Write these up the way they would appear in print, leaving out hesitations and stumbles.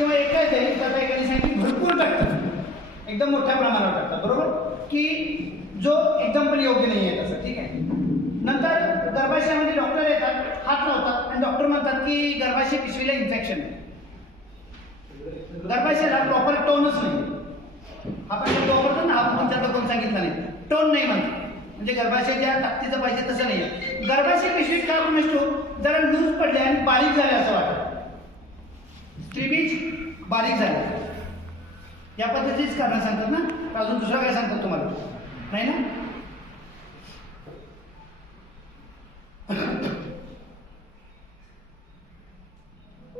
किंवा एकाच आहे तर त्या एकाने सांगितलं भरपूर टाकतात, एकदम मोठ्या प्रमाणावर टाकतात, बरोबर, की जो एकदम पण योग्य नाही आहे तसं, ठीक आहे. नंतर गर्भाशयामध्ये डॉक्टर येतात, हात लावतात आणि डॉक्टर म्हणतात की गर्भाशय पिशवीला इन्फेक्शन आहे. गर्भाशयाला प्रॉपर टोनच नाही. आपण शब्द वापरतो ना, आपण तुमच्या कोण सांगितलं नाही, टोन नाही म्हणतो, म्हणजे गर्भाशयाच्या ताकदीचं पाहिजे तसं नाही आहे. गर्भाशय पिशवीत काय पण नसतो, जरा लूज पडले आणि बारीक झाले असं वाटतं, स्त्रीबीज बारीक झाले, या पद्धतीच कारण सांगतात ना. अजून दुसरं काय सांगतात तुम्हाला, नाही ना?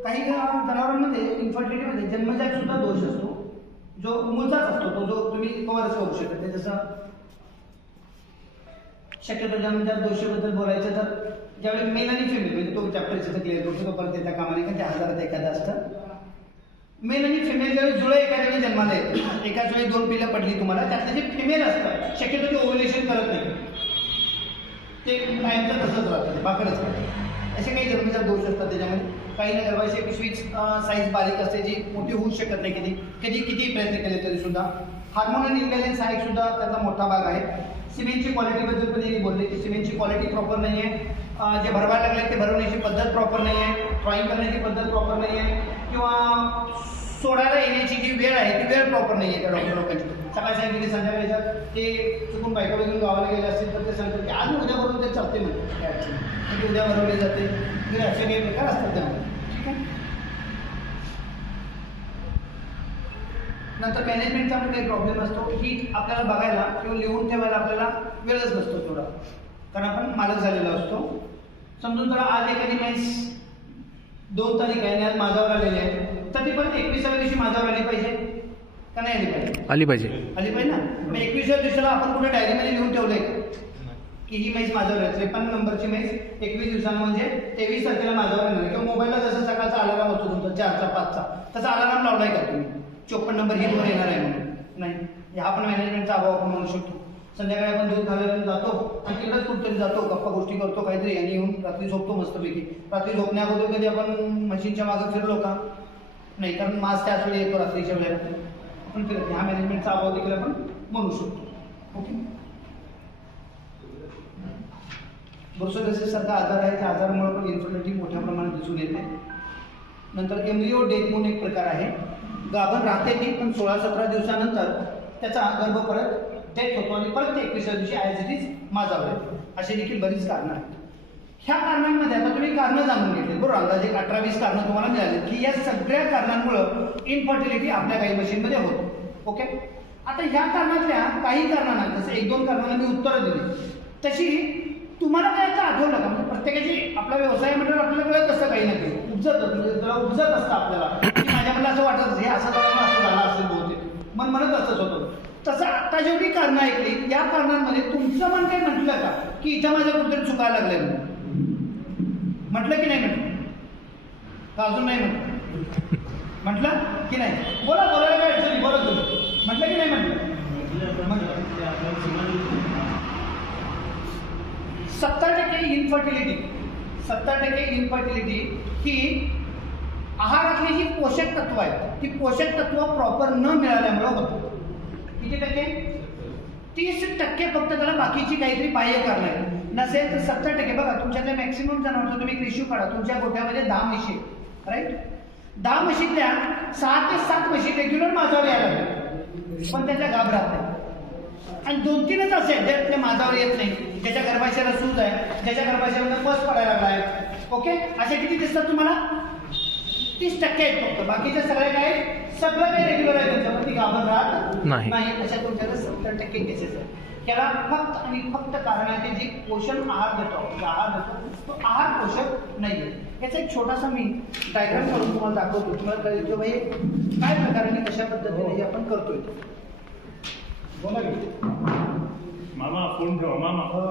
काही जनावरांमध्ये इन्फर्टिलिटीमध्ये जन्मजात सुद्धा दोष असतो, जो मूळचाच असतो, तो जो तुम्ही कव्हरच करू शकत नाही. जसं शक्यतो जन्मजात दोषाबद्दल बोलायचं तर ज्यावेळी मेल आणि फिमेल, म्हणजे तो चॅप्टरचं क्लिअर करतो, तो परत त्याच्या कामाने का त्या हजारात एखादा असतं. मेल आणि फिमेल ज्यावेळी जुळं एका वेळी जन्माला येतं, एकाच वेळी 2 पिलं पडली तुम्हाला, त्यातलं जे फिमेल असतं शक्यतो ते ओव्ह्युलेशन करत नाही, ते कायमचं तसंच राहतं, बाकडच राहतं. असे काही जन्मजात दोष असतात त्याच्यामध्ये. काही ना गर्भाशय पिशवीच साईज बारीक असते, जी मोठी होऊ शकत नाही किती प्रयत्न केले तरी सुद्धा. हार्मोनल इम्बॅलन्स हा एक सुद्धा त्याचा मोठा भाग आहे. सिमेंटची क्वालिटीबद्दल पण यांनी बोलले की सिमेंटची क्वालिटी प्रॉपर नाही आहे, जे भरवायला लागले ते भरवण्याची पद्धत प्रॉपर नाही आहे, ड्रॉईंग करण्याची पद्धत प्रॉपर नाही आहे, किंवा सोडायला येण्याची जी वेळ आहे ती वेळ प्रॉपर नाही आहे त्या डॉक्टर लोकांची. सकाळी सांगितलं की संध्याकाळी जर ते चुकून बायकोला घेऊन गावाला गेले असतील तर ते सांगतात की आज उद्या बरोबर ते चालते म्हणते, उद्या भरवले जाते, असे काही प्रकार असतात त्यामध्ये, ठीक आहे. नंतर मॅनेजमेंटचा पण काही प्रॉब्लेम असतो की आपल्याला बघायला किंवा लिहून ठेवायला आपल्याला वेळच नसतो थोडा, कारण आपण मालक झालेला असतो. समजून जरा आज एखादी म्हैस 2 तारीख आहे आणि आज माझ्यावर आलेली आहे, तर ती पण 21व्या दिवशी माझ्यावर आली पाहिजे का नाही आली पाहिजे? आली पाहिजे ना. मग 21व्या दिवसाला आपण कुठे डायरीमध्ये लिहून ठेवलंय की ही म्हैस माझ्यावर आहे, 53 नंबरची म्हैस 21 दिवसांना म्हणजे 23 तारखेला माझ्यावर येणार, किंवा मोबाईलला जसं सकाळचा अलाराम असतो तुमचा 4चा 5चा, तसा अलाराम लावलाय का तुम्ही 54 नंबर हिटवर येणार आहे म्हणून? नाही. हा पण मॅनेजमेंटचा अभाव आपण म्हणू शकतो. संध्याकाळी आपण दूध घालायला जातो आणि तिकडेच कुठतरी जातो, गप्पा गोष्टी करतो काहीतरी, आणि येऊन रात्री झोपतो मस्तपैकी. रात्री झोपण्या अगोदर कधी आपण मशीनच्या मागे फिरलो का? नाही, कारण मास त्याच वेळी येतो रात्रीच्या वेळेला आपण फिरत नाही. हा मॅनेजमेंटचा अभाव देखील आपण म्हणू शकतो. ओके. ब्रुसेलोसिस सारखा आजार आहे, त्या आजारामुळे पण इन्फर्टिलिटी मोठ्या प्रमाणात दिसून येते. नंतर एम्ब्रियो डेथ म्हणून एक प्रकार आहे, गाभण राहते ती, पण 16-17 दिवसानंतर त्याचा गर्भ परत डेथ होतो आणि परत 21व्या दिवशी ॲज इट इज माझावर येतो. अशी देखील बरीच कारणं आहेत. ह्या कारणांमध्ये आता तुम्ही कारणं जाणून घेतली, बरोबर, अंदाजे 18-20 कारणं तुम्हाला मिळाली की या सगळ्या कारणांमुळं इन्फर्टिलिटी आपल्या काही मशीनमध्ये होते. ओके. आता ह्या कारणातल्या काही कारणांना, जसं 1-2 कारणांना मी उत्तरं दिली, तशी तुम्हाला काय आता आठवलं का? म्हणजे प्रत्येकाची आपला व्यवसाय म्हटल्यावर आपल्याला कळत असतं काही ना काही, उपजत असतं आपल्याला की माझ्या मला असं वाटत हे असं झालं असं झालं असेल बहुतेक, मन म्हणत असतंच होतं. तसं आता जेवढी कारणं ऐकली या कारणांमध्ये तुमचं मन काही म्हटलं का की इथं माझ्या कुठेतरी चुकायला लागलंय म्हणून? म्हटलं की नाही म्हटलं? का अजून नाही म्हटलं की नाही? बोलायला काय अडचण, बोला तुम्ही. म्हटलं की नाही म्हटलं? 70% इन्फर्टिलिटी ही आहारातली जी पोषक तत्व आहेत, ती पोषक तत्व प्रॉपर न मिळाल्यामुळे होतं. किती टक्के? 30% फक्त त्याला बाकीची काहीतरी बाह्य कारणं आहेत. नसेल तर 70%. बघा, तुमच्यातल्या मॅक्सिमम जनावरांचा तुम्ही रेशिओ काढा, तुमच्या गोठ्यामध्ये 10 म्हशी, राईट? 10 म्हशीतल्या 6 ते 7 म्हशी रेग्युलर माझ्यावर यायला लागल्या, पण त्याच्या गाभ राहत नाही. आणि 2-3च असे आहेत ज्यातल्या माझ्यावर येत नाही, ज्याच्या गर्भाशयाला सूज आहे, ज्याच्या गर्भाशयामध्ये पस पडायला लागला आहे. ओके. असे किती दिसतात तुम्हाला? 30% आहेत फक्त. बाकीच्या सगळ्या काय, सगळं काही रेग्युलर आहे त्यांच्यामध्ये, गाभण राहत नाही. अशा तुमच्याकडे 70% केसेस आहेत. त्याला फक्त आणि फक्त कारण आहे ते जे पोषण आहार देतो, तो आहार पोषक नाही आहे. याचा एक छोटासा मी डायग्राम करून तुम्हाला दाखवतो, तुम्हाला कळेल की बाई काय प्रकारे कशा पद्धतीने हे आपण करतोय. बोला की मामा, फोन ठेवा मामा, फोन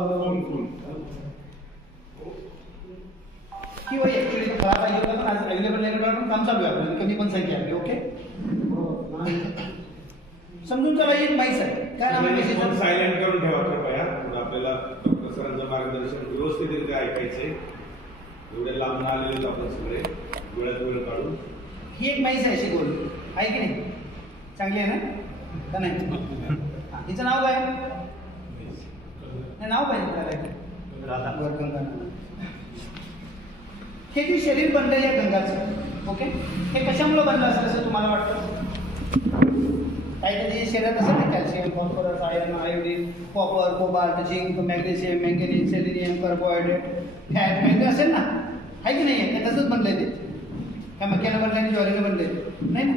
किंवा ऍक्च्युली खरा पाहिजे होता, पण आज अवेलेबल नाही पण काम चालू आहे आपल्याला, कमी पण संख्या आहे. ओके. समजून चला, एक म्हैस आहे, काय नाव आहे? सायलेंट करून ठेवा कृपया, आपल्याला डॉक्टर सरांचं मार्गदर्शन व्यवस्थितरित्या ऐकायचंय. एवढे लांब आलेले आपण सगळे वेळात वेळ काढून. ही एक म्हैस आहे अशी गोल आहे की नाही, चांगली आहे ना का नाही? हिचं नाव काय? नाव पाहिजे त्याला गंगा. हे जे शरीर बनलं या गंगाचं, ओके, हे कशामुळे बनलं असेल असं तुम्हाला वाटतं? काही त्याचे शरीरात असेल ना, calcium, phosphorus, iron, iodine, copper, cobalt, zinc, magnesium, manganese, selenium, carbohydrate, fat, मॅग्ने असेल ना, आहे की नाही? आहे तसंच बनलंय ते. काय मक्यानं बनलं आणि ज्वारीनं बनलंय नाही ना?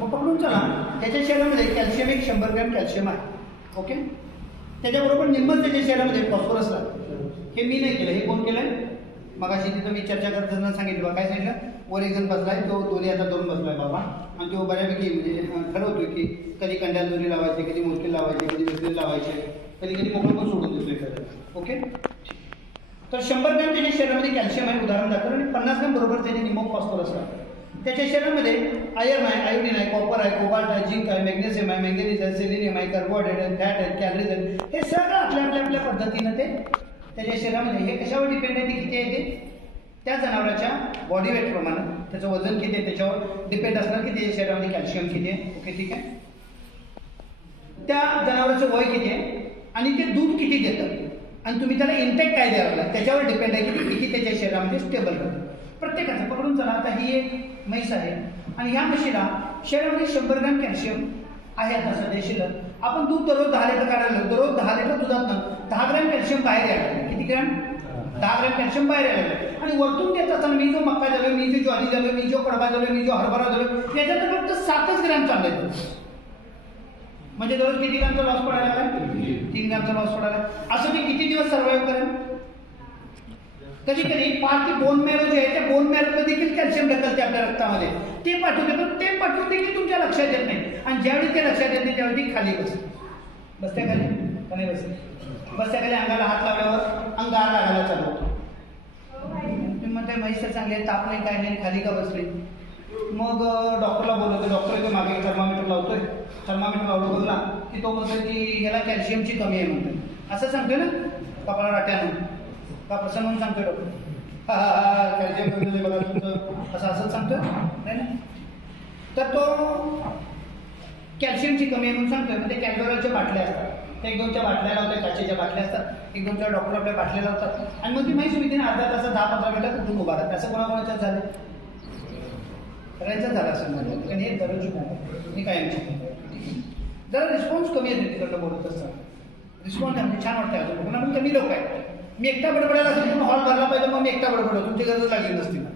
मग पकडून चला, त्याच्या शरीरामध्ये कॅल्शियम 100 ग्रॅम कॅल्शियम आहे, ओके. त्याच्याबरोबर निम्मच त्याच्या शरीरामध्ये फॉस्फरस लागतं. हे मी नाही केलं, हे कोण केलं? मगाशी तिथं मी चर्चा करताना सांगितलं बा, काय सांगितलं? वर एक जण बसलाय, तो दोरी आता दोन बसलाय बाबा, आणि तो बऱ्यापैकी म्हणजे ठरवतोय की कधी कंड्यात दोरी लावायची, कधी मोठी लावायची, कधी वेगळी लावायची, कधी कधी मोकळं पण सोडून देतोय एखादं, ओके. तर 100 ग्रॅम त्याच्या शरीरामध्ये कॅल्शियम आहे उदाहरण दाखल, आणि 50 ग्रॅम बरोबर त्याचे निम्मं फॉस्फरस आहे. त्याच्या शरीरामध्ये आयर्न आहे, आयोडीन आहे, कॉपर आहे, कोबाल्ट आहे, झिंक आहे, मॅग्नेशियम आहे, मॅंगनीज आहे, सेलेनियम आहे, कार्बोहायड्रेट आहे, फॅट आहे, कॅलरीज आहे. हे सगळं आपल्या पद्धतीनं ते त्याच्या शरीरामध्ये, हे कशावर डिपेंड आहे, ते किती आहे ते त्या जनावराच्या बॉडी वेट प्रमाणे, त्याचं वजन किती आहे त्याच्यावर डिपेंड असणार की त्याच्या शरीरामध्ये कॅल्शियम किती आहे, ओके, ठीक आहे. त्या जनावराचं वय किती आहे आणि ते दूध किती देतं आणि तुम्ही त्याला इंटेक काय द्यावं लागतं त्याच्यावर डिपेंड आहे की किती त्याच्या शरीरामध्ये स्टेबल राहतं. प्रत्येकाचं पकडून चला, आता ही एक म्हैस आहे आणि ह्या म्हशीला शरीरामध्ये 100 ग्रॅम कॅल्शियम आहे आता सध्या शिल्लक. आपण दूध दररोज 10 लिटर काढायला, दररोज 10 लिटर दुधातनं 10 ग्रॅम कॅल्शियम बाहेर यायला. किती ग्रॅम? 10 ग्रॅम कॅल्शियम बाहेर यायला. आणि वरतून देत असताना मी जो मक्का झालो, मी जो ज्वारी झालो, मी जो कडबा झालो, मी जो हरभरा झालो, त्याच्यात फक्त 7च ग्रॅम चाललंय. म्हणजे दररोज किती ग्रॅमचा लॉस पडायला लागला? 3 ग्रॅमचा लॉस पडायला. असं मी किती दिवस सर्व्हाइव्ह करेन? कधी कधी पार ती बोन मॅरो जे आहे त्या बोन मॅरोला देखील कॅल्शियम ढकलते आपल्या रक्तामध्ये, ते पाठवते, पण ते पाठवून देखील तुमच्या लक्षात येत नाही. आणि ज्यावेळी ते लक्षात येत नाही त्यावेळी ती खाली बसते खाली का नाही बसते खाली. अंगाला हात लावल्यावर अंगाला लागायला चालू होतो. तुम्ही म्हणताय म्हैस तर चांगली आहे, ताप नाही काय नाही, खाली का बसली? मग डॉक्टरला बोलवतो, डॉक्टर येतो मागे, थर्मामीटर लावतोय, थर्मामीटर लावलं बोलला की तो म्हणतोय की ह्याला कॅल्शियमची कमी आहे म्हणतोय. असं सांगतोय ना कपाळा राट्यानं का प्रसन्न म्हणून सांगतोय डॉक्टर? हा हा हा कॅल्शियम कमी झालं बघा तुमचं, असंच सांगतोय नाही ना? तर तो कॅल्शियमची कमी आहे म्हणून सांगतोय. मग ते कॅल्शियमच्या बाटल्या असतात, ते 1-2च्या बाटल्या लावतात, काचेच्या बाटल्या असतात, 1-2च्या डॉक्टर आपल्या बाटल्या लावतात आणि मग ती म्हैस विदिन अर्धा तासात 10-15 मिनिटात उठून उभा राहते. असं कोणाकोणाच्यात झालं? सगळ्यांच्याच झालं असं माझ्या, कारण हे दररोज मी कायमची जरा रिस्पॉन्स कमी येते तिकडनं बोलत असताना. रिस्पॉन्स म्हणजे छान वाटतं अजून पण आपण कमी लोक आहेत. मी एकटा बडबडायला असेल पण हॉल भरला पाहिजे, मग मी एकटा बडबडतो, तुमची गरज लागली नसती ना.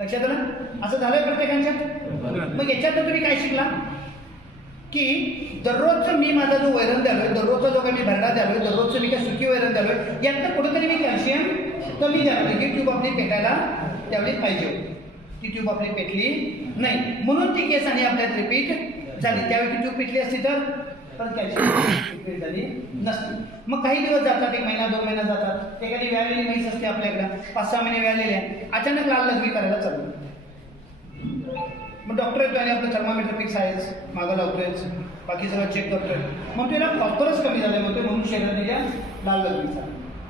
लक्षात आलं? असं झालंय प्रत्येकांच्या. मग याच्यात तुम्ही काय शिकला की दररोजचं मी माझा जो वैरण द्यालोय, दररोजचा जो काही मी भरडा द्यालोय, दररोजचं मी काय सुकी वैरण द्यालोय, यातनं कुठेतरी मी कॅल्शियम कमी द्यालोय. की ट्यूब आपली पेटायला त्यावेळी पाहिजे होती, ती ट्यूब आपली पेटली नाही, म्हणून ती केस आणि आपल्यात रिपीट झाली. त्यावेळी ती ट्यूब पेटली असती तर पण कॅल्शियम रिपीट झाली नसती. मग काही दिवस जातात, 1 महिना 2 महिना जातात, एखादी व्यालेली म्हैस असते आपल्याकडं 5-6 महिने व्यालेले आहे, अचानक लाल लघवी करायला चालू. मग डॉक्टर येतो आणि आपलं थर्मामीटर फिक्स आहेच, मागं लावतोयच, बाकी सगळं चेक करतोय. मग त्याला फॉस्फरस कमी झालं म्हणतोय, म्हणून शरीराच्या लाल लघवीचा.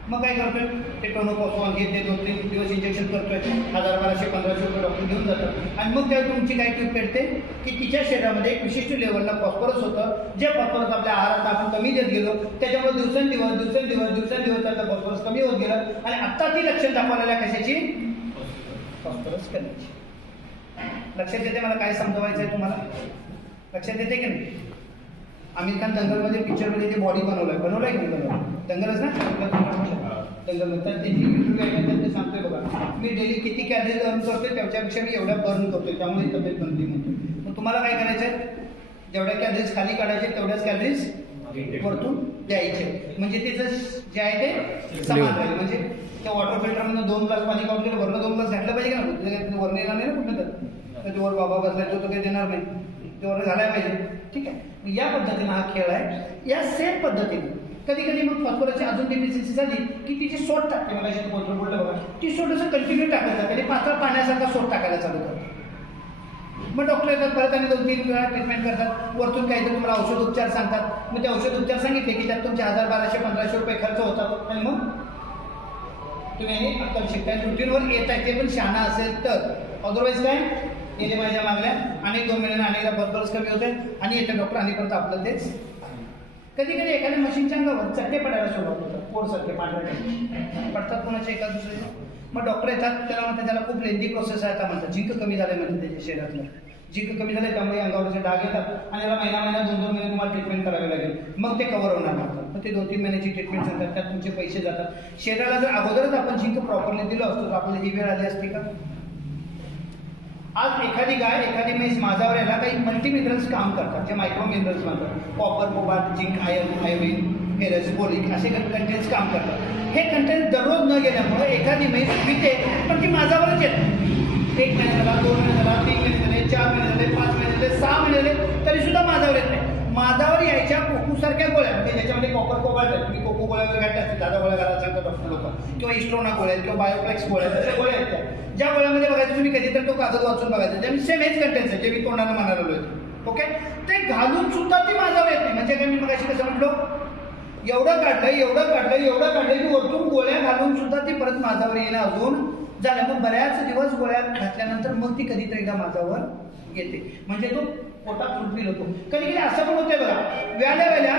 मग काय करतोय? ते टोनोपॉसॉन हे ते 2-3 दिवस इंजेक्शन करतोय, 1000-1200-1500 रुपये डॉक्टर घेऊन जातात. आणि मग त्यावेळी तुमची काय ट्यूब पेटते की तिच्या शरीरामध्ये एक विशिष्ट लेवलला फॉस्फरस होतं, जे फॉस्फरस आपल्या आहारात आपण कमी देत गेलो त्याच्यामुळे दिवसेंदिवस त्याचं फॉस्फरस कमी होत गेलं. आणि आत्ता ती लक्षण दाखवलेल्या कशाची? फॉस्फरस कमीची. लक्षात येते मला काय समजवायचं आहे तुम्हाला? लक्षात येते की नाही? आमिर खान दंगलमध्ये पिक्चरमध्ये ते बॉडी बनवलंय की नाही बनवलं? दंगलच ना, दंगल. तर त्याची इंटरव्ह्यू आहे, ते सांगतोय बघा मी डेली किती कॅलरीज अर्न करतोय त्याच्यापेक्षा मी एवढ्या बर्न करतोय, त्यामुळे तब्येत बनते म्हणतो. मग तुम्हाला काय करायचं आहे? जेवढ्या कॅलरीज खाली काढायचे तेवढ्याच कॅलरीज वरतून द्यायचे, म्हणजे त्याचं जे आहे ते समान राहील. म्हणजे त्या वॉटर फिल्टरमधून 2 ग्लास पाणी काढून गेलं, वरनं 2 ग्लास घातलं पाहिजे का? वरण येणार नाही ना कुठं, तर वर बाबा बसलाय तो काही देणार नाही, ते वरण घालायला पाहिजे. ठीक आहे, या पद्धतीनं हा खेळ आहे. या सेम पद्धतीने कधी कधी मग फॉस्फरसची अजून डेफिशियन्सी झाली की तिची सोड टाकते. मला अशी बोललं बघा, ती सोड असं कंटिन्यू टाकायचं, कधी पातळ पाण्यासारखा सोड टाकायला चालू करतो. मग डॉक्टर येतात परत आणि 2-3 वेळा ट्रीटमेंट करतात, वरतून काहीतरी तुम्हाला औषध उपचार सांगतात. मग ते औषध उपचार सांगितले की त्यात तुमचे 1000-1200-1500 रुपये खर्च होतात. आणि मग तुम्ही अक्कल शिकताय, रुटीनवर येत आहे, ते पण शहाणा असेल तर. अदरवाईज काय गेले माझ्या मागल्या अनेक 2 महिन्याने अनेकदा बरोबरच कमी होते आणि येत्या डॉक्टर आणि परत आपलं तेच. कधी कधी एखाद्या मशीनच्या अंगावर चट्टे पडायला सुरुवात होतात, पोरसारखे पांढऱ्या पडतात कोणाच्या एका दुसऱ्या. मग डॉक्टर येतात, त्याला म्हणतात त्याला खूप लेंदी प्रोसेस आहे, आता म्हणतात झिंक कमी झाले म्हणजे त्याच्या शरीरातलं झिंक कमी झाले, त्यामुळे अंगावरचे डाग येतात आणि त्याला महिना 2-2 महिने तुम्हाला ट्रीटमेंट करावी लागेल, मग ते कव्हर होणार म्हणतात. मग ते 2-3 महिन्याची ट्रीटमेंट सांगतात, त्यात तुमचे पैसे जातात. शरीराला जर अगोदरच आपण झिंक प्रॉपरली दिलं असतो तर आपल्याला ही वेळ आली असती का? आज एखादी गाय एखादी म्हैस माझावर यायला काही मल्टी मिनरल्स काम करतात, जे मायक्रो मिनरल्स म्हणतात, copper, cobalt, zinc, iodine, ferrous, folic असे कंटेन्ट्स काम करतात. हे कंटेंट दररोज न गेल्यामुळे एखादी म्हैस पिते पण ती माझावरच येते. 1 महिना झाला, 2 महिने झाला, 3 महिने झाले, 4 महिने झाले, 5 महिने झाले, 6 महिने झाले, तरी सुद्धा माझावर येत नाही. माझावर यायच्या कोकूसारख्या गोळ्या म्हणजे ज्याच्यामध्ये कॉपर, कोबाल्ट आहे, तुम्ही कोको गोळ्या वगैरे घ्यायला असतील, दादा गोळ्या घालायला सांगतात डॉक्टर लोक, किंवा इस्ट्रोना गोळ्या किंवा बायोफ्लेक्स गोळ्या, तशा गोळ्या आहेत त्या. ज्या गोळ्यामध्ये बघायचं तुम्ही कधीतरी तो कागद वाचून बघायचं, जे सेम हेच कंटेंट्स आहे जे मी तोंडानं म्हणायला लागलो. ओके, ते घालून सुद्धा ती माझावर येत नाही. म्हणजे काय मी मगाशी कसं म्हटलो, एवढं काढलं की वरतून गोळ्या घालून सुद्धा ती परत माझावर येणं अजून झालं. मग बऱ्याच दिवस गोळ्या घातल्यानंतर मग ती कधीतरी एकदा माझावर येते, म्हणजे तो पोटात फुलफिल होतो. कधी कधी असं पण होतंय बघा, वेळ्या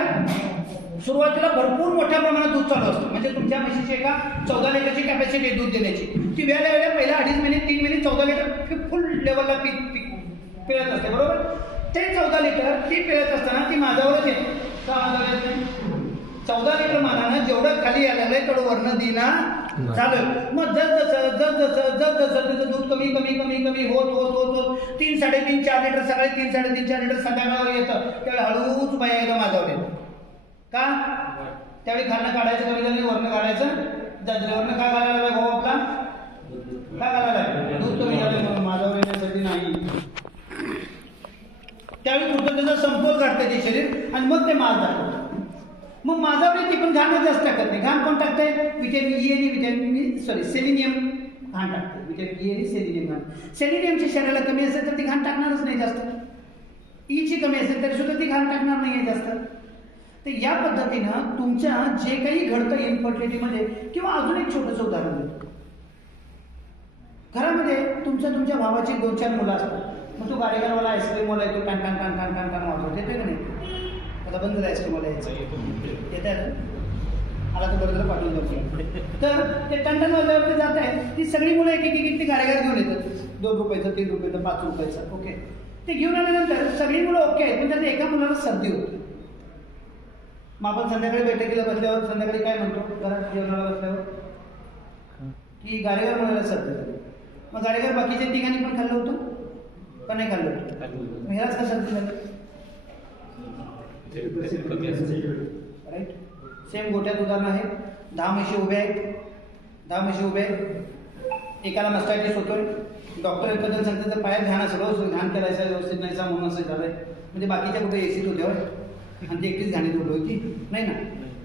सुरुवातीला भरपूर मोठ्या प्रमाणात दूध चालू असतं. म्हणजे तुमच्या म्हशीची एका 14 लिटरची कॅपॅसिटी दूध देण्याची, ती वेळ्या पहिल्या 2.5 महिने 3 महिने 14 लिटर फुल लेवलला पिळत असते, बरोबर. ते 14 लिटर ती पिळत असताना ती माझ्यावरच येते. का माझ्यावर येत नाही? 14 लिटर मानानं जेवढं खाली यायला लागलंय तेवढं वर्ण दिना झालं. मग जसं त्याचं दूध कमी होत 3, 3.5, 4 लिटर सकाळी, 3, 3.5, 4 लिटर संध्याकाळवर येतं. त्यावेळी हळूच बाया एकदा माझ्यावर येतं. का? त्यावेळी खाणं काढायचं कमी झालं, वर्ण काढायचं जातं. वर्ण का घालायला लागलाय भाऊ आपला? का घालायला? दूध कमी झालं म्हणून, माझ्यावर येण्यासाठी नाही. त्यावेळी कुठं त्याचा समतोल काढतं ते शरीर आणि मग ते माल दाखवतं. मग माझावर ती पण घाण जास्त टाकत नाही. घाण कोण टाकतंय? व्हिटॅमिन ई आणि सेलिनियम घाण टाकते. व्हिटॅमिन ई आणि सेलिनियम घाण. सेलिनियमच्या शरीराला कमी असेल तर ती घाण टाकणारच नाही जास्त. ईची कमी असेल तरी सुद्धा ती घाण टाकणार नाही जास्त. तर या पद्धतीनं तुमच्या जे काही घडतं इन्फर्टिलिटीमध्ये, किंवा अजून एक छोटंसं उदाहरण देतो. घरामध्ये तुमच्या भावाची 2-4 मुलं असतात. मग तो गाडीगारवाला आईस्क्रीमवाला येतो, टान वाजवतो, येते का नाही? आता बंद झालं आईस्क्रीमवाला यायचं, येत आहे आला तर बरोबर पाठवून जातो. तर ते टन वाजल्यावर ते जात आहे, ती सगळी मुलं एक ती गाडीगार घेऊन येतात. 2 रुपयाचं, 3 रुपयाचं, 5 रुपयाचं. ओके, ते घेऊन आल्यानंतर सगळी मुलं ओके आहेत, पण त्यात एका मुलाला सर्दी होती. मग आपण संध्याकाळी बैठकीला बसल्यावर संध्याकाळी काय म्हणतो घरात जेवणाला बसल्यावर, की गाडीगार मुलाला सर्दी झाली. मग गाडीगार बाकीच्या ठिकाणी पण खाल्लं होतं का नाही खाल्लं होतं? ह्यालाच का सर्दी झालं? राईट. सेम गोट्यात उदाहरण आहे. 10 म्हशी उभ्या आहेत. एकाला मस्टायटिस होतोय. डॉक्टर एकबद्दल सांगते तर पायात घाण असेल, घाण करायचं व्यवस्थित नाही सा म्हणून असं झालंय. म्हणजे बाकीच्या कुठे एसीत होत्या आणि ती एकटीच घाणीत उभं होती नाही ना.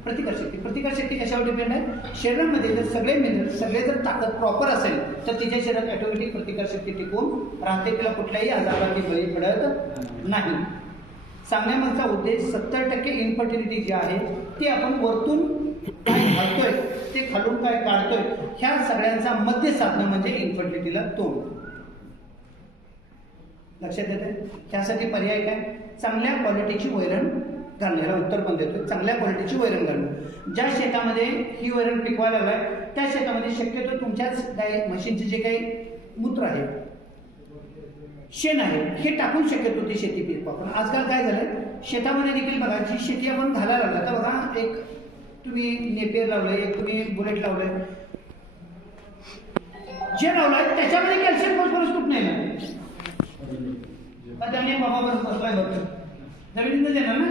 प्रतिकारशक्ती कशावर डिपेंड आहे? शरीरामध्ये जर सगळे जर ताकद प्रॉपर असेल तर तिच्या शरीरात ऑटोमॅटिक प्रतिकारशक्ती टिकून राहते. तिला कुठल्याही आजाराला ती बळी पडत नाही. सांगण्यामागचा उद्देश 70% इन्फर्टिलिटी जी आहे ती आपण वरतून काय घालतोय ते खालून काय काढतोय, ह्या सगळ्यांचा मध्य साधणं म्हणजे इन्फर्टिलिटीला तोड. लक्षात येते? त्यासाठी पर्याय काय? चांगल्या क्वालिटीची वैरण घालणं. ह्याला उत्तर पण देतोय. चांगल्या क्वालिटीची वैरण घालणं. ज्या शेतामध्ये ही वैरण पिकवायला लागलाय त्या शेतामध्ये शक्यतो तुमच्याच गाय म्हशींचे जे काही मूत्र आहे, शेण आहे, हे टाकून शक्यतो ती शेती पिकवा. पण आजकाल काय झालं, शेतामध्ये देखील बघा जी शेती आपण घालायला लागला तर बघा, एक तुम्ही नेपियर लावलंय, एक तुम्ही बुलेट लावलंय, जे लावलंय त्याच्यामध्ये कॅल्शियम फॉस्फरस कुठं नाही ना. त्याने बाबा बसलाय बघतो जमिनीतच येणार ना.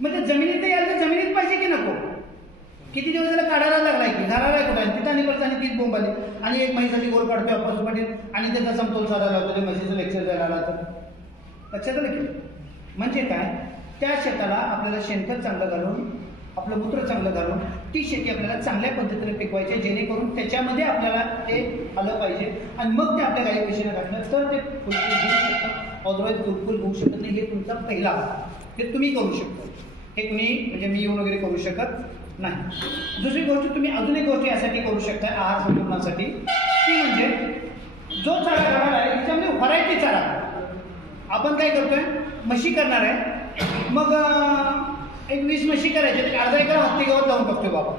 मग ते जमिनीत यायला तर जमिनीत पाहिजे की नको? किती दिवस त्याला काढायला लागलाय की घालायला कुठं? तिथं आणि परत आणि तीच बोंब आली आणि एक म्हैसाची गोल काढतोय अप्पासू पाटील आणि त्याचा समतोल साधायला लावतो. ते म्हशीचं लेक्चर द्यायला आला तर लक्षात आलं की? म्हणजे काय, त्या शेताला आपल्याला शेणखत चांगलं घालून, आपलं मूत्र चांगलं घालून ती शेती आपल्याला चांगल्या पद्धतीने पिकवायची आहे, जेणेकरून त्याच्यामध्ये आपल्याला ते आलं पाहिजे आणि मग ते आपल्या गाई म्हशीला घातलं तर ते फुलफिल होऊ शकतं. ऑदरवाईज फुलफिल होऊ शकत नाही. हे तुमचा पहिला, हे तुम्ही करू शकता. हे तुम्ही म्हणजे मी येऊन वगैरे करू शकत नाही. दुसरी गोष्ट, तुम्ही अजून एक गोष्ट यासाठी करू शकता आहार संतुलनासाठी, ती म्हणजे जो चारा करणार आहे त्याच्यामध्ये व्हरायटी चारा आपण काय करतोय, म्हशी करणार आहे, मग एक 20 म्हशी करायच्या, एक अर्धा एकर हत्ती गवत लावून टाकतोय बाबा.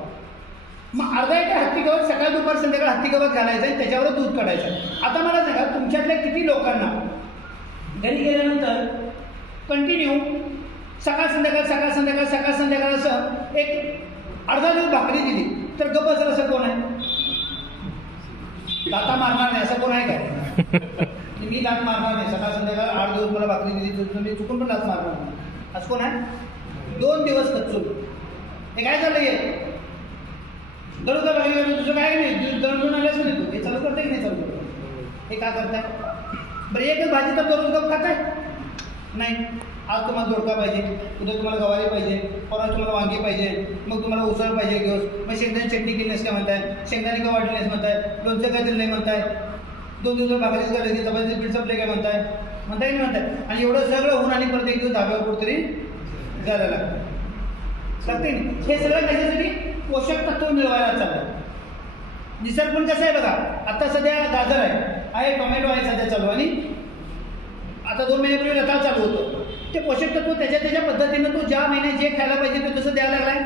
मग अर्धा एकर हत्ती गवत सकाळ दुपार संध्याकाळ हत्ती गवत घालायचं आहे, त्याच्यावर दूध काढायचं. आता मला सांगा तुमच्यातल्या किती लोकांना घरी गेल्यानंतर कंटिन्यू सकाळ संध्याकाळ असं एक अर्धा दिवस भाकरी दिली तर गप्प बसेल असं कोण आहे? दाता मारणार नाही असं कोण आहे काय? मी दात मारणार नाही, सकाळ संध्याकाळ 8 दिवस मला भाकरी दिली तर तुम्ही चुकून पण दात मारणार नाही असं कोण आहे? 2 दिवस कच्चून हे काय झालं? हे दररोज भाकरी तुझं काय नाही, दररोज आल्यास नाही तू हे चालू करताय की नाही चालू करतो? हे का करताय? बरं एकच भाजी तर दररोज गप खाताय नाही. आज तुम्हाला दोडका पाहिजे, उद्या तुम्हाला गवारी पाहिजे, परवा तुम्हाला वांगी पाहिजे, मग तुम्हाला उसळ पाहिजे घेऊस, मग शेंगदाणे चटणी केली नाहीस काय म्हणताय, शेंगदाणे का वाढली नाहीस म्हणताय, लोणचं काय दिलं नाही म्हणताय, 2 दिवस भाकरीच करायची, चपातीचे पीठ संपले काय म्हणताय नाही म्हणताय. आणि एवढं सगळं होऊन आणि परत एक दिवस धाब्यावर कुठतरी जायला लागतं. हे सगळं कशासाठी? पोषक तत्व मिळवायला चाललं. निसर्ग पण कसं आहे बघा, आता सध्या गाजर आहे, टोमॅटो आहे सध्या चालू, आणि आता 2 महिन्यापूर्वी रताळ चालू होतं. ते पोषक तत्व त्याच्या पद्धतीनं तो ज्या महिन्यात जे खायला पाहिजे तो तसं द्यायला लागलाय.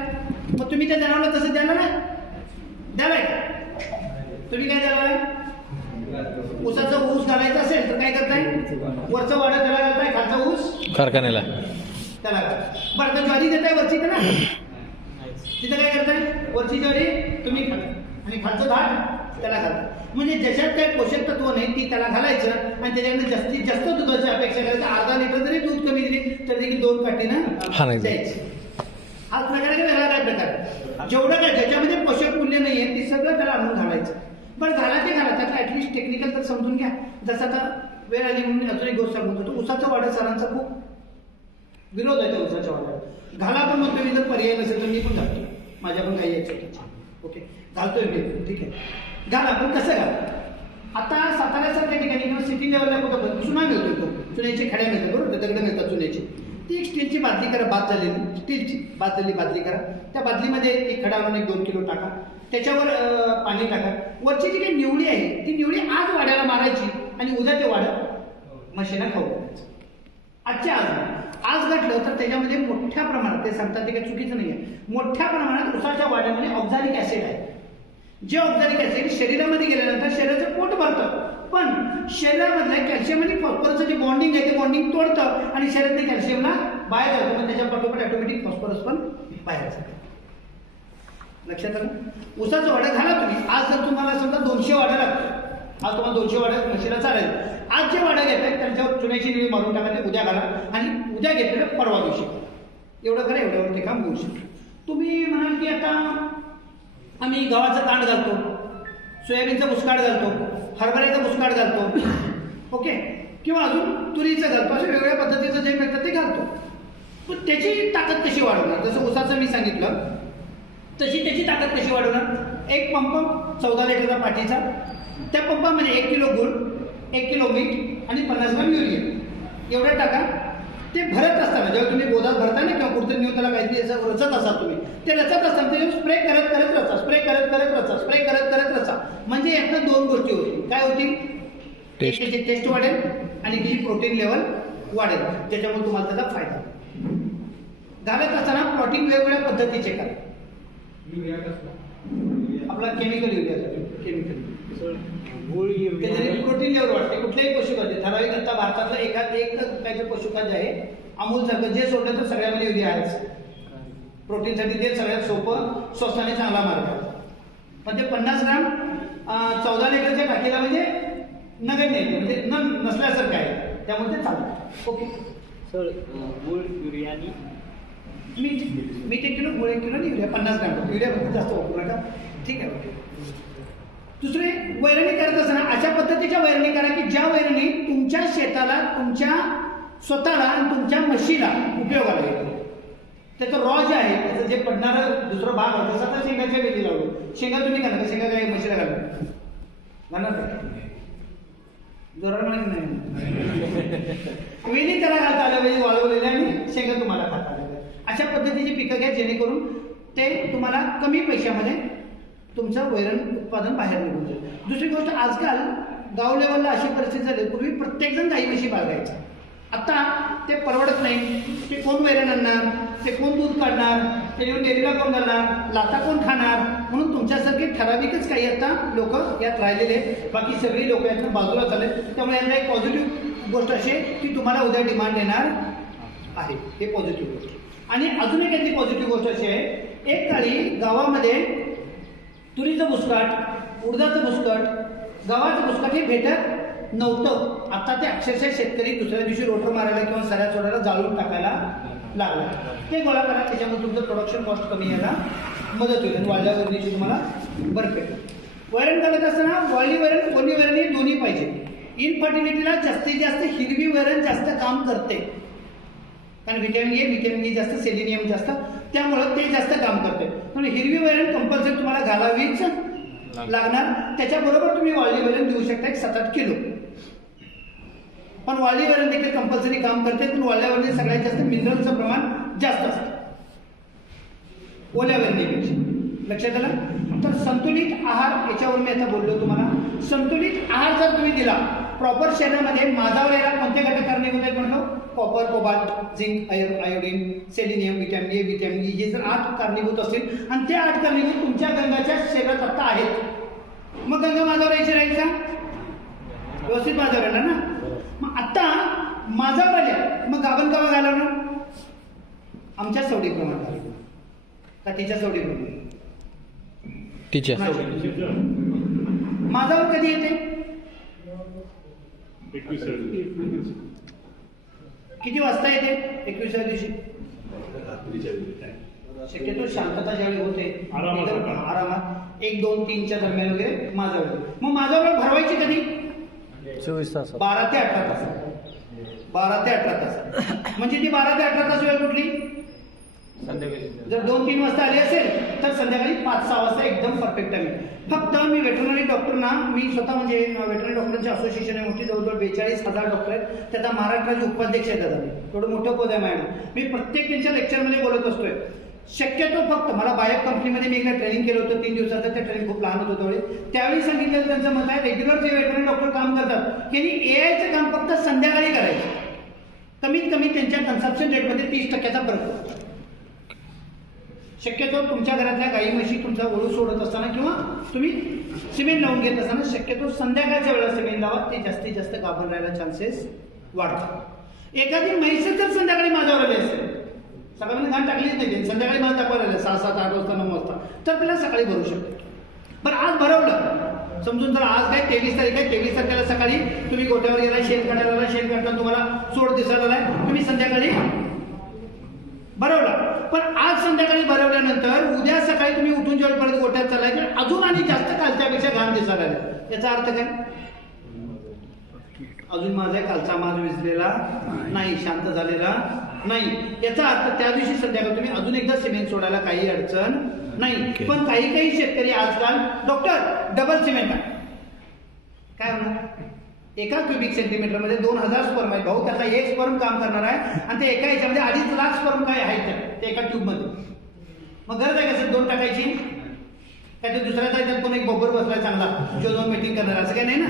मग तुम्ही त्या जनावराला तसं द्यायला नाही द्यालाय तुम्ही काय द्यायला? ऊसाचा ऊस घालायचा असेल तर काय करताय? वरचं वाडा त्याला घालताय, खालचा ऊस कारखान्याला त्याला. बरं आता ज्वारी देताय वरची का ना, तिथं काय करताय? वरची ज्वारी तुम्ही आणि खालचं धाट त्याला घालताय. म्हणजे ज्याच्यात काही पोषक तत्व नाही ती त्याला घालायचं आणि त्याच्याकडे जास्तीत जास्त दुधाची अपेक्षा करायचं. अर्धा लिटर जरी दूध कमी दिली तर देखील 2 काठीनं द्यायची. हा प्रकार वेगळा काय प्रकार? जेवढं काय ज्याच्यामध्ये पोषक मूल्य नाही आहे ते सगळं त्याला आणून घालायचं. पण घाला ते घाला, त्यातलं ॲटलिस्ट टेक्निकल तर समजून घ्या. जसं आता वेळ आली म्हणून अजून एक गोष्ट सांगतो, तो ऊसाचा वाडा सरांचा खूप विरोध आहे त्या ऊसाच्या वाड्याला. घाला पण म्हणतो मी, जर पर्याय नसेल तर मी पण घालतो, माझ्या पण काही यायचं ओके घालतोय मी, ठीक आहे घाला. पण कसं घाला? आता साताऱ्यासारख्या ठिकाणी किंवा सिटी लेवलला कुठं चुना मिळतो, चुन्याची खड्या मिळतात बरोबर, दगडं मिळतात चुन्याची. ती एक स्टीलची बादली करा, बाद झालेली स्टीलची बादली करा. त्या बादलीमध्ये एक खडा आणून 1-2 किलो टाका, त्याच्यावर पाणी टाका. वरची जी काही निवडी आहे ती निवडी आज वाड्याला मारायची आणि उद्या ते वाडं म्हशीला खाऊ घालायचं. आजच्या आज घातलं तर त्याच्यामध्ये मोठ्या प्रमाणात, ते सांगतात ते काही चुकीचं नाही आहे, मोठ्या प्रमाणात ऊसाच्या वाड्यामध्ये ऑक्झॅलिक ॲसिड आहे. जे ऑक्झॅलिक ॲसिड शरीरामध्ये गेल्यानंतर शरीराचं पोट भरतं, पण शरीरामधल्या कॅल्शियम आणि फॉस्फरसचं जे बॉन्डिंग आहे ते बॉन्डिंग तोडतं आणि शरीरातल्या कॅल्शियमला बाहेर जातं. पण त्याच्या पाठोपाठ ऑटोमॅटिक फॉस्फरस पण बाहेर जातं. लक्षात आलं? ऊसाचं वाडं घाला तुम्ही. आज जर तुम्हाला समजा 200 वाडं लागतं, आज तुम्हाला 200 वाडं म्हशीला चालेल. आज जे वाडं घेताय त्यांच्यावर चुन्याची निळी मारून टाकायचे, उद्या घाला, आणि उद्या घेतलेलं परवा दिवशी एवढं करा, एवढ्यावर ते काम होऊ शकतं. तुम्ही म्हणाल की आता आम्ही गव्हाचं तांड घालतो, सोयाबीनचा बुसकाड घालतो, हरभऱ्याचा बुसकाड घालतो, ओके, किंवा अजून तुरीचं घालतो, अशा वेगवेगळ्या पद्धतीचं जे मिळतं ते घालतो. पण त्याची ताकद कशी वाढवणार? जसं ऊसाचं मी सांगितलं तशी त्याची ताकद कशी वाढवणार? एक पंप 14 लिटरचा पाठीचा, त्या पंपामध्ये 1 किलो गूळ, 1 किलो मीठ आणि 50 ग्राम युरिया एवढं टाका. ते भरत असताना जेव्हा तुम्ही गोदात भरता ना किंवा कुठतरी नेऊन त्याला काहीतरी असं रचत असाल तुम्ही, ते रचत असताना ते स्प्रे करत रचा, स्प्रे करत रचा. म्हणजे यातनं 2 गोष्टी होतील. काय होतील? त्याची टेस्ट वाढेल आणि त्याची प्रोटीन लेवल वाढेल, ज्याच्यामुळे तुम्हाला त्याचा फायदा. घालत असताना प्लॉटिंग वेगवेगळ्या पद्धतीचे करा. आपला chemical urea, chemical protein level वाढते. कुठल्याही पशुखाद्य ठराविक आता भारतातलं एक काहीतरी पशुखाद्य आहे अमूल सारखं, जे सोडलं तर सगळ्यामध्ये युरिया आहेच. प्रोटीनसाठी ते सगळ्यात सोपं, स्वस्त आणि चांगला मार्ग आहे. पण ते 50 ग्राम 14 लिटरच्या टाकीला म्हणजे नगण्य येते, म्हणजे नसल्यासारखं आहे, त्यामुळे ते चालतं. ओके सर, गूळ, युरिया आणि मीठ 1 किलो, गूळ 1 किलो आणि युरिया 50 ग्राम. युरिया जास्त वापरू नका, ठीक आहे. ओके. दुसरे, वैरणी करत असताना अशा पद्धतीच्या वैरणी करा की ज्या वैरणी तुमच्या शेताला, तुमच्या स्वतःला आणि तुमच्या म्हशीला उपयोगाला येतो. त्याचं रॉ जे आहे, त्याचं जे पडणारं दुसरं भाग आहे, जसं आता शेंगाच्या वेली लावलो, शेंगा तुम्ही घाला, शेंगा काय म्हशीला घालणार जोरात म्हणा की नाही? वेली त्याला घालता आल्या, वेली वाळवलेल्या आणि शेंगा तुम्हाला खाता आल्या. अशा पद्धतीची पिकं घ्या जेणेकरून ते तुम्हाला कमी पैशामध्ये तुमचं वैरण उत्पादन बाहेर निघून जाईल. दुसरी गोष्ट, आजकाल गाव लेवलला अशी परिस्थिती झाली, पूर्वी प्रत्येकजण गाई म्हशी बाळगायचा. आता ते परवडत नाही. ते कोण वैरण आणणार, ते कोण दूध काढणार, ते येऊन डेअरीला कोण घालणार, लाता कोण खाणार. म्हणून तुमच्यासारखे ठराविकच काही आता लोक यात राहिलेले आहेत. बाकी सगळी लोक यातनं बाजूला चालले. त्यामुळे यांना एक पॉझिटिव्ह गोष्ट अशी आहे की तुम्हाला उद्या डिमांड येणार आहे. हे पॉझिटिव्ह गोष्ट. आणि अजून एक याची पॉझिटिव्ह गोष्ट अशी आहे, एक काळी गावामध्ये तुरीचं बुसकाट, उडदाचं बुसकाट, गव्हाचं बुसकाट हे भेटत नव्हतं. आता ते अक्षरशः शेतकरी दुसऱ्या दिवशी रोटर मारायला किंवा सऱ्या चोरायला जाळून टाकायला लागला. ते गोळा करा, त्याच्यामुळे तुमचं प्रोडक्शन कॉस्ट कमी यायला मदत होईल आणि वाढल्या वैरणीची तुम्हाला बरपेट. वैरण करत असताना वाळली वैरण, ओली वैरण हे दोन्ही पाहिजे. इनफर्टिलिटीला जास्तीत जास्त हिरवी वैरण जास्त काम करते, कारण व्हिटॅमिन ए जास्त, सेलिनियम जास्त, त्यामुळं ते जास्त काम करते. म्हणून हिरवी वैरण कंपल्सरी तुम्हाला घालावीच लागणार. त्याच्याबरोबर तुम्ही वाळली वैरण देऊ शकता 7-8 किलो. पण वाळली वैरण देखील कंपल्सरी काम करते, पण वाळल्या वैरणीत सगळ्यात जास्त मिनरलचं प्रमाण जास्त असतं ओल्या वैरणीपेक्षा. लक्षात आलं? तर संतुलित आहार, याच्यावर मी आता बोललो तुम्हाला. संतुलित आहार जर तुम्ही दिला प्रॉपर शरीरामध्ये, माझावर यायला कोणते घटक कारणीभूत आहेत म्हटलं? Copper, cobalt, zinc, iodine, selenium, vitamin A, vitamin E, हे जर 8 कारणीभूत असतील आणि ते 8 कारणीभूत तुमच्या गंगाच्या शरीरात आता आहेत, मग गंगा माझावर यायची राहील का? व्यवस्थित माझावर येणार ना. मग आता माझावर आल्या, मग गाभण कवा घालवणार? आमच्या सवडीप्रमाणे का तिच्या सवडीप्रमाणे? तिच्या. माझावर कधी येते? किती वाजता येते? 21व्या दिवशी. शक्यतो शांतता ज्यावेळी होते एकदम आरामात 1, 2, 3च्या दरम्यान वगैरे माझावर येते. मग माझावर भरवायची कधी? 24 तास. 12 ते 18 तास. 12 ते 18 तास. म्हणजे ती 12 ते 18 तास वेळ कुठली? जर 2-3 वाजता आली असेल तर संध्याकाळी 5-6 वाजता एकदम परफेक्ट टाइम. फक्त मी वेटरनरी डॉक्टरना, मी स्वतः म्हणजे वेटरनरी डॉक्टरांची असोसिएशन आहे मोठी, जवळजवळ 42,000 डॉक्टर आहेत. त्याचा महाराष्ट्राचे उपाध्यक्ष आहेत दादा. एवढं मोठं पद आहे माझ्या. मी प्रत्येक त्यांच्या लेक्चरमध्ये बोलत असतोय. शक्यतो फक्त मला बायक कंपनीमध्ये मी एकदा ट्रेनिंग केलं होतं 3 दिवसाचं. त्या ट्रेनिंग खूप लहान होतं त्यावेळी सांगितलं त्यांचं मत आहे, रेग्युलर जे वेटरनरी डॉक्टर काम करतात त्यांनी एआयचं काम फक्त संध्याकाळी करायचं. कमीत कमी त्यांच्या कन्सप्शन रेटमध्ये 30% फरक पडतो. शक्यतो तुमच्या घरातल्या गाई म्हशी तुमचा वळू सोडत असताना किंवा तुम्ही सिमेंट लावून घेत असताना शक्यतो संध्याकाळच्या वेळेला सिमेंट लावा, ते जास्तीत जास्त गाभण राहायला चान्सेस वाढतात. एखादी म्हैस जर संध्याकाळी माझ्यावर आली असेल, सकाळी घाण टाकलीच नाही, संध्याकाळी मला दाखवायला आलं 6, 7, 8 वाजता 9 वाजता, तर त्याला सकाळी भरू शकतो. बरं आज भरवलं समजून, तर आज काय 23 तारीख आहे, 23 तारखेला सकाळी तुम्ही गोट्यावर गेला, शेण काढायला, शेण काढताना तुम्हाला सोड दिसायला आलाय, तुम्ही संध्याकाळी भरवला. पण आज संध्याकाळी भरवल्यानंतर उद्या सकाळी तुम्ही उठून जेव्हा परत गोट्यात चाललाय तर अजून आणि जास्त कालच्यापेक्षा घाण दिसायला आले. याचा अर्थ काय? अजून माझा कालचा माज विजलेला नाही, शांत झालेला नाही. याचा अर्थ त्या दिवशी संध्याकाळी तुम्ही अजून एकदा सिमेंट सोडायला काही अडचण नाही. पण काही शेतकरी आजकाल डॉक्टर डबल सिमेंट आहे, काय होणार? एका क्युबिक सेंटीमीटरमध्ये 2000 स्पर्म आहेत भाऊ. त्याचा एक स्पर्म काम करणार आहे आणि ते एका याच्यामध्ये 2.5 लाख स्पर्म काय आहेत ते एका ट्यूबमध्ये. मग गरज आहे का सर 2 टाकायची? काय ते दुसऱ्याचा याच्यात कोण एक बरोबर बसलाय चांगला जो 2 मीटिंग करणार, असं काय नाही ना.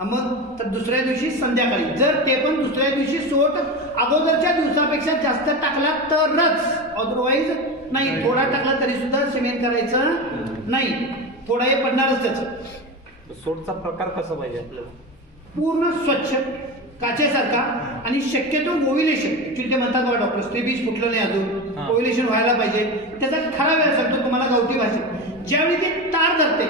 मग तर दुसऱ्या दिवशी संध्याकाळी, जर ते पण दुसऱ्या दिवशी सोट अगोदरच्या दिवसापेक्षा जास्त टाकला तरच, अदरवाईज नाही. थोडा टाकला तरी सुद्धा सिमेंट करायचं नाही, थोडा हे पडणारच त्याचं. सोडचा प्रकार कसा पाहिजे आपल्याला? पूर्ण स्वच्छ काचेसारखा आणि शक्यतो ओव्हिलेशन, ऍक्च्युली ते म्हणतात बघा डॉक्टर, स्त्रीबीज फुटलं नाही अजून, ओव्हिलेशन व्हायला पाहिजे. त्याचा खरा वेळ सांगतो तुम्हाला गावठी भाषेत. ज्यावेळी ते तार धरते,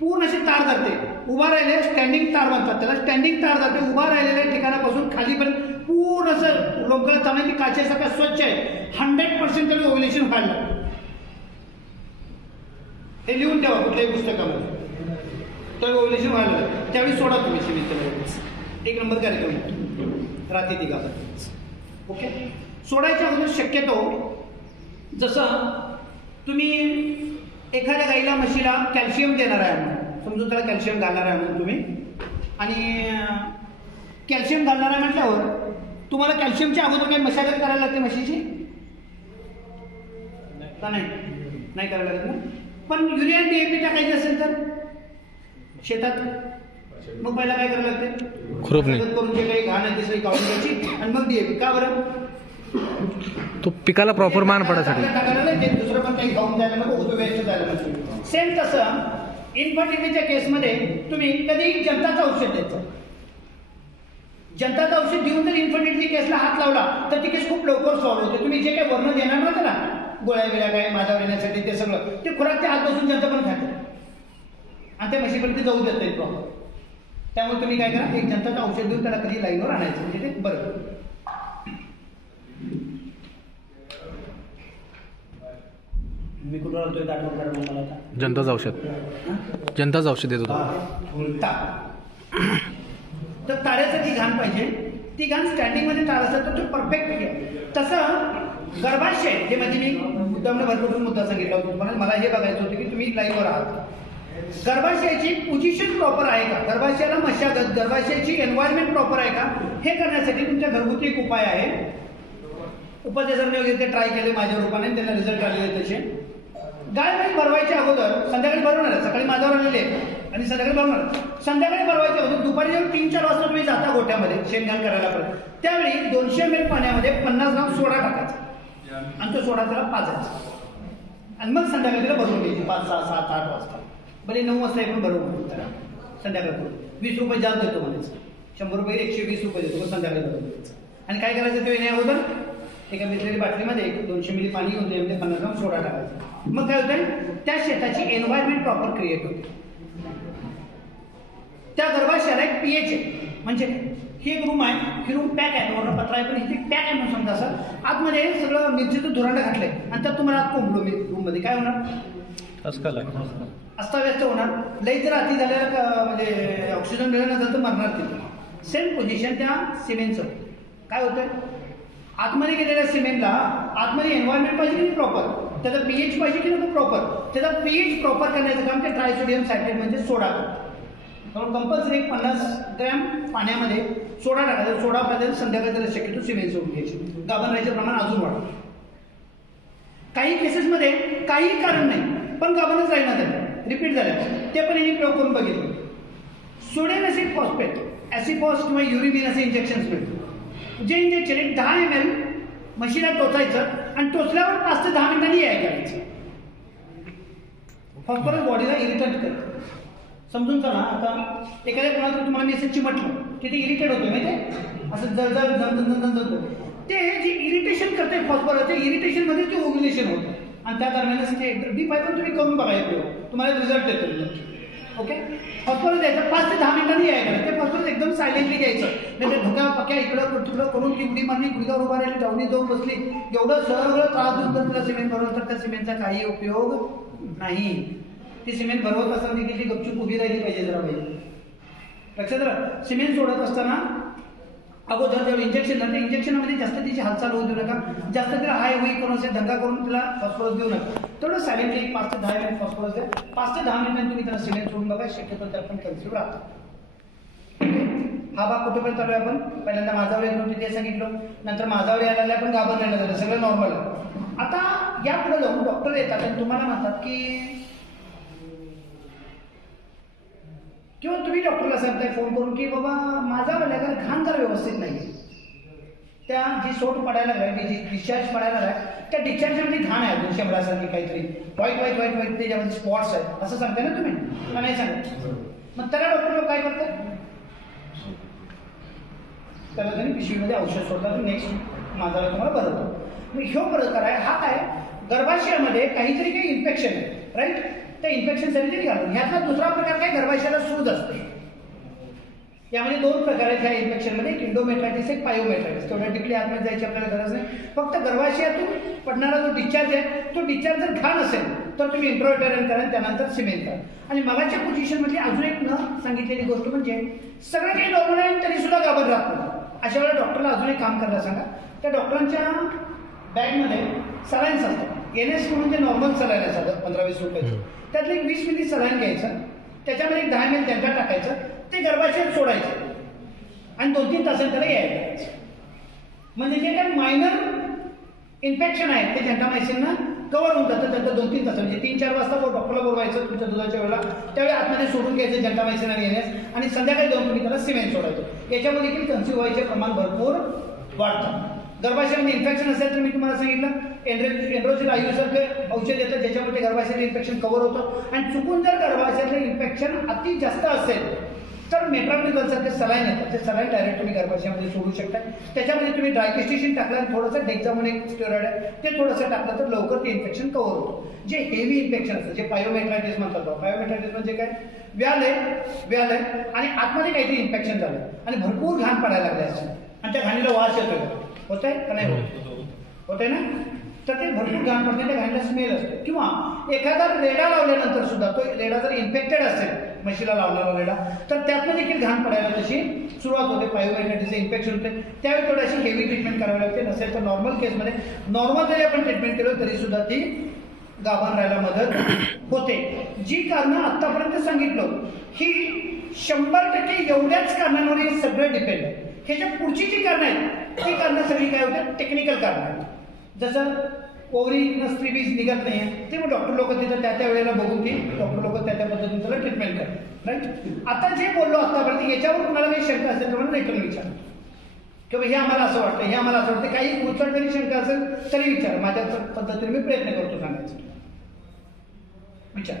पूर्ण अशी तार धरते, उभा राहिले स्टँडिंग तार म्हणतात त्याला, स्टँडिंग तार धरते, उभा राहिलेल्या ठिकाणापासून खालीपर्यंत पूर्ण असं लोंकळत चालणार, ती काचेसारखा स्वच्छ आहे, 100% त्यावेळी ओव्हिलेशन व्हायला. हे लिहून ठेवा कुठल्याही पुस्तकामध्ये. त्यावेळी ओव्हिलेशन व्हायला त्यावेळी सोडा तुम्ही सिमेंट. 1 नंबर कार्यक्रम रात्री ती गाभण. ओके, सोडायच्या अगोदर शक्यतो जसं तुम्ही एखाद्या गाईला म्हशीला कॅल्शियम देणार आहे म्हणून समजून त्याला कॅल्शियम घालणार आहे म्हणून तुम्ही, आणि कॅल्शियम घालणार आहे म्हटल्यावर तुम्हाला कॅल्शियमच्या अगोदर काही मशागत करायला लागते म्हशीची का नाही करायला लागत ना. पण युरिया DAP टाकायचं असेल तर शेतात मग पहिला काय करायला लागते? खुरपणी. करून जे काही घाण आहे ते सगळी काढून घ्यायची आणि मग DAP. का बरं? तो पिकाला प्रॉपर मान पडायसाठी. टाकायला नाही, ते दुसरं पण काही खाऊन जायला नको, होतो वेस्ट जायला नको. सेम तसं इन्फर्टिलिटीच्या केसमध्ये तुम्ही कधी जनताचं औषध द्यायचं. जनताचं औषध देऊन जर इन्फर्टिलिटी केसला हात लावला तर ती केस खूप लवकर सॉल्व्ह होते. तुम्ही जे काही वर्ण देणार नव्हतं ना, गोळ्या बिळ्या काय माझ्यावर येण्यासाठी, ते सगळं ते खुराक ते हात बसून जनता पण खाते आणि त्या म्हशीपर्यंत ते जाऊ देत नाही प्रॉपर. त्यामुळे तुम्ही काय करा, एक जनताचं औषध देऊन त्याला कधी लाईनवर आणायचं, म्हणजे ते बरं. मी कुठं राहतोय दाटवर काढून मला आता जनताचं औषध देत होता. तर ताऱ्याचं ती घाण पाहिजे, ती घाण स्टँडिंगमध्ये तार असेल तर तो परफेक्ट घ्या. तसं गर्भाशय, जे म्हणजे मी मुद्दामने भरपूर मुद्दा सांगितला होता तुम्हाला, मला हे बघायचं होतं की तुम्ही लाईनवर आहात. गर्भाशयाची पोझिशन प्रॉपर आहे का, गर्भाशयाला मशागत, गर्भाशयाची एन्व्हायरमेंट प्रॉपर आहे का, हे करण्यासाठी तुमच्या घरगुती एक उपाय आहे. उपदेशाने वगैरे ते ट्राय केले माझ्या रूपाने, त्यांना रिझल्ट आलेले तसे. गाय म्हैस भरवायच्या अगोदर संध्याकाळी भरवणार आहे, सकाळी माझ्यावर आलेले आणि संध्याकाळी भरवणार. संध्याकाळी भरवायच्या अगोदर दुपारी जेव्हा 3-4 वाजता तुम्ही जाता गोठ्यामध्ये शेणघाण करायला परत, त्यावेळी 200 ml पाण्यामध्ये 50 ग्राम सोडा टाकायचा आणि तो सोडा त्याला पाजायचा आणि मग संध्याकाळी त्याला भरवून घ्यायची 5, 6, 7, 8 वाजता. भले 9 वाजता पण भरवून त्याला संध्याकाळी 20 रुपये जास्त देतो म्हणायचं, 100 रुपये 120 रुपये देतो, मग संध्याकाळी भरवून द्यायचं. आणि काय करायचं ते येण्या अगोदर एका बिसलेली बाटलीमध्ये 200 मिली पाणी घेऊन त्यामध्ये 50 ग्राम सोडा टाकायचा. मग काय होतं, त्या शेताची एन्व्हायरमेंट प्रॉपर क्रिएट होते. त्या गर्भाशयाला एक pH आहे, म्हणजे ही एक रूम आहे, ही रूम पॅक आहे, वरनं पत्रा आहे, पण इथे पॅक आहे म्हणून समजा. असं आतमध्ये सगळं मिरचीचं धुरांडं घातलंय आणि त्यात तुम्हाला आत कोंबलो मी रूममध्ये, काय होणार, अस्ताव्यस्त होणार. लई जर अति झालेला म्हणजे ऑक्सिजन मिळत नसेल तर मरणार तिथे. सेम पोझिशन त्या सिमेंटचं काय होतं, आतमध्ये गेलेल्या सिमेंटला आतमध्ये एन्व्हायरमेंट पाहिजे की प्रॉपर, त्याचा pH पाहिजे की नको प्रॉपर, त्याचा pH प्रॉपर करण्याचं काम ते ट्रायसोडियम सायट्रेट म्हणजे सोडा करतो. म्हणून कंपल्सरी 50 ग्रॅम पाण्यामध्ये सोडा टाकायचा. सोडा पाहिजे संध्याकाळी त्याला शक्यतो सिमेंट सोडून घ्यायची, गाभण राहायचं प्रमाण अजून वाढतं. काही केसेसमध्ये काही कारण नाही पण गाभणच राहिना झालं, रिपीट झालं, ते पण यांनी प्रयोग करून बघितलं. सोडियम ॲसिड फॉस्फेट, ॲसिफॉस किंवा युरिमिन असे इंजेक्शन्स मिळतात. जे इंजेक्शन 10 ml म्हशीला टोचायचं आणि टोचल्यावर 5 ते 10 मिनिटांनी याय करायचं. फॉस्फरस बॉडीला इरिटेट करतं. समजून चला, आता एखाद्या कोणाला तुम्हाला मी असं चिमटलं तिथे इरिटेट होतं माहिती आहे, असं जळजळ जळजळ ते जे इरिटेशन करते फॉस्फरस, ते इरिटेशनमध्ये ते ओव्युलेशन होतं आणि त्या दरम्यानच ते डीप आहे, पण तुम्ही करून बघा येतो, तुम्हाला रिझल्ट येतो. ओके, फॉस्फरस द्यायचं 5 ते 10 मिनिटांनी याय करायचं. ते फॉस्फरस एकदम सायलेंटली घ्यायचं, नाही तर धोक्या पक्या इकडं तिकडं करून ती उडी मारली, गुडघ्यावर उभा राहिली, डावणी जाऊन बसली, एवढं सगळं त्रास देऊन जर तुला सिमेंट भरवलं तर त्या सिमेंटचा काही उपयोग नाही. ती सिमेंट भरवत असताना देखील ती गपचूप उभी राहिली पाहिजे जरा पाहिजे. लक्षात राहा, सिमेंट सोडत असताना अगोदर जेव्हा इंजेक्शन झालं, इंजेक्शनमध्ये जास्त तिची हालचाल होऊ देऊ नका, जास्त तिला हाय होई करून असे दंगा करून तिला फॉस्फरस देऊ नका. तेवढं सायलेंटली 5 ते 10 मिनिट फॉस्फरस द्या. 5 ते 10 मिनिटांनी तुम्ही त्याला सिमेंट सोडून बघा, शक्यतो त्यात पण कन्सिव्ह राहतो. हा भाग कुठेपर्यंत चालू आहे आपण, पहिल्यांदा माझावर येत नव्हती ते सांगितलं, नंतर माझावर यायला लागलं, पण गाभण राहिलं झालं, सगळं नॉर्मल आहे. आता या पुढे जाऊन डॉक्टर येतात आणि तुम्हाला म्हणतात की, किंवा तुम्ही डॉक्टरला सांगताय फोन करून की बाबा माझा वेळेला घाण तर व्यवस्थित नाही, त्या जी सोट पडायला लागलाय, जी डिस्चार्ज पडायला लागलाय, त्या डिस्चार्जमध्ये घाण आहे, अजून शंभरासारखी काहीतरी व्हाईट व्हाईट व्हाईट व्हाईट त्याच्यामध्ये स्पॉट्स आहेत, असं सांगताय ना तुम्ही, का नाही सांगत? मग त्याला डॉक्टर लोक काय करतात, त्याला त्यांनी पिशवीमध्ये औषध सोडतात, नेक्स्ट माझा तुम्हाला बरं होतं. मग ह्यो प्रकार आहे, हा काय गर्भाशयामध्ये काहीतरी काही इन्फेक्शन आहे, राईट, त्या इन्फेक्शनसाठी ते घालून. ह्यातला दुसरा प्रकार काय, गर्भाशयाला सूज असते. यामध्ये 2 प्रकार आहेत ह्या इन्फेक्शनमध्ये, एक इंडोमेट्रायटिस, एक पायोमेट्रायटिस. तेवढ्या डिपली आतमध्ये जायची आपल्याला गरज नाही, फक्त गर्भाशयातून पडणारा जो डिस्चार्ज आहे, तो डिस्चार्ज जर घाण असेल तर तुम्ही इंट्रोटॅरन करा, त्यानंतर सिमेंट करा. आणि मगाच्या पोझिशनमधली अजून एक न सांगितलेली गोष्ट म्हणजे सगळं काही नॉर्मल आहे तरी सुद्धा गाभण राहत नाही. अशा वेळेला डॉक्टरला अजून एक काम करायला सांगा, त्या डॉक्टरांच्या बॅगमध्ये सलाईन्स असतात. NS म्हणजे नॉर्मल सलाईन आहे, साधं 15-20 रुपयाचं. त्यातलं एक 20 मिली सलाईन घ्यायचं, त्याच्यामध्ये एक 10 ml त्यांच्या टाकायचं, ते गर्भाशयात सोडायचं आणि 2-3 तासांनी त्याला यायला करायचं. म्हणजे जे काही मायनर इन्फेक्शन आहे ते जंटामायसिननं कव्हर होऊन जातं त्यांचं 2-3 तास म्हणजे 3-4 वाजता डॉक्टरला बोलवायचं तुमच्या दुधाच्या वेळेला, त्यावेळी आतमध्ये सोडून घ्यायचं जंटामायसिन घेण्यास आणि संध्याकाळी जाऊन तुम्ही त्याला सिमेंट सोडायचं. याच्यामध्ये देखील कन्सिव्ह व्हायचे प्रमाण भरपूर वाढतं. गर्भाशयामध्ये इन्फेक्शन असेल तर मी तुम्हाला सांगितलं एन्ड्रोजिल आयुसारखं औषध येतं ज्याच्यामध्ये गर्भाशयाचं इन्फेक्शन कव्हर होतं. आणि चुकून जर गर्भाशयातलं इन्फेक्शन अति जास्त असेल तर मेट्रामिझोलसारखे सलाईन येतात, ते सलाईन डायरेक्ट तुम्ही गर्भाशयामध्ये सोडू शकता. त्याच्यामध्ये तुम्ही ड्रायकेस्टिशन टाकलं आणि थोडंसं डेक्झा म्हणून एक स्टेरॉइड आहे ते थोडंसं टाकलं तर लवकर ते इन्फेक्शन कव्हर होतं. जे हेवी इन्फेक्शन असतं जे पायोमेट्रायटिस म्हणतात, पायोमेट्रायटिस म्हणजे काय, व्याल आहे आणि आतमध्ये काहीतरी इन्फेक्शन झालं आणि भरपूर घाण पडायला लागले असते आणि त्या घाणीला वास येतोय, होत आहे का नाही होत आहे ना, तर ते भरपूर घाण पडते, त्या घाणीला स्मेल असतो. किंवा एखादा रेडा लावल्यानंतर सुद्धा तो रेडा जर इन्फेक्टेड असेल, म्हशीला लावणारा रेडा, तर त्यातनं देखील घाण पडायला तशी सुरुवात होते, पायोमेट्रायटिसचं इन्फेक्शन होते. त्यावेळी थोडीशी हेवी ट्रीटमेंट करावी लागते. नसेल तर नॉर्मल केसमध्ये नॉर्मल जरी आपण ट्रीटमेंट केलं तरी सुद्धा ती गाभण राहायला मदत होते. जी कारणं आत्तापर्यंत सांगितलं ही 100% एवढ्याच कारणांवर हे सगळं डिपेंड आहे. ह्याच्या पुढची जी कारणं आहेत ती कारणं सगळी काय होतात, टेक्निकल कारणं आहेत. जसं ओव्हरी स्त्रीबीज निघत नाही आहे ते मग डॉक्टर लोक तिथं त्या वेळेला बघून ती डॉक्टर लोक त्या पद्धतीने त्याला ट्रीटमेंट करतात, राईट. आता जे बोललो आतापर्यंत याच्यावर कुणाला काही शंका असेल तर मला रिटर्न विचार किंवा हे आम्हाला असं वाटतं, हे आम्हाला असं वाटतं, काही कुठं जरी शंका असेल तरी विचार, माझ्या पद्धतीने मी प्रयत्न करतो सांगायचं. विचार.